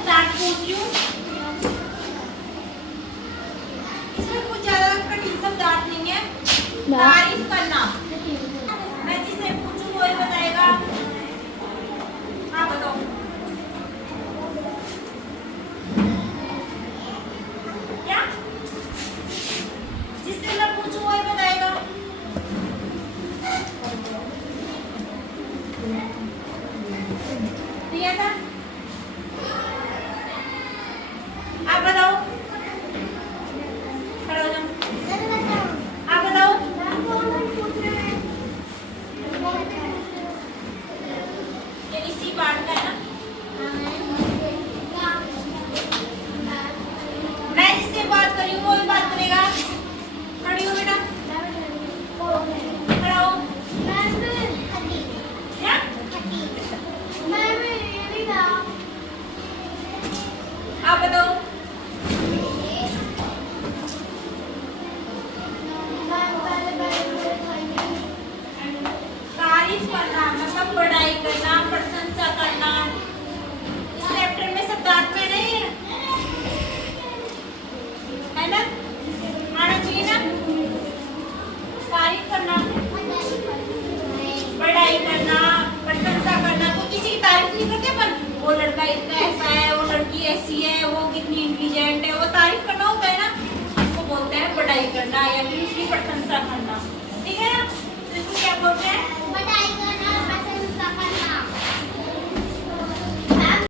शब्दार्थ पूछ रही हूँ, इसमें कुछ ज्यादा कठिन शब्दार्थ नहीं है। तारीफ करना, मैं जिसे पूछूं वो ही बताएगा। हाँ बताओ। क्या? जिससे मैं पूछूं वो ही बताएगा। दिया था, आप बताओ। खड़े हो जाओ, आप बताओ। ये इसी पार्ट का है ना। मैं जिससे बात कर रही हूँ वो ही बात करेगा। खड़ी हो बेटा, खड़ा हो। क्या? आप बताओ। तारीफ करना मतलब बड़ाई करना, प्रशंसा करना। इस चैप्टर में शब्दार्थ में नहीं है, है ना? आना चाहिए ना। तारीफ करना, बड़ाई करना, प्रशंसा करना। तो किसी की तारीफ नहीं करते अपन, वो लड़का इतना ऐसा है, वो लड़की ऐसी है, वो कितनी इंटेलिजेंट है, वो तारीफ करना होता है ना, उसको बोलते हैं बड़ाई करना या फिर उसकी प्रशंसा करना।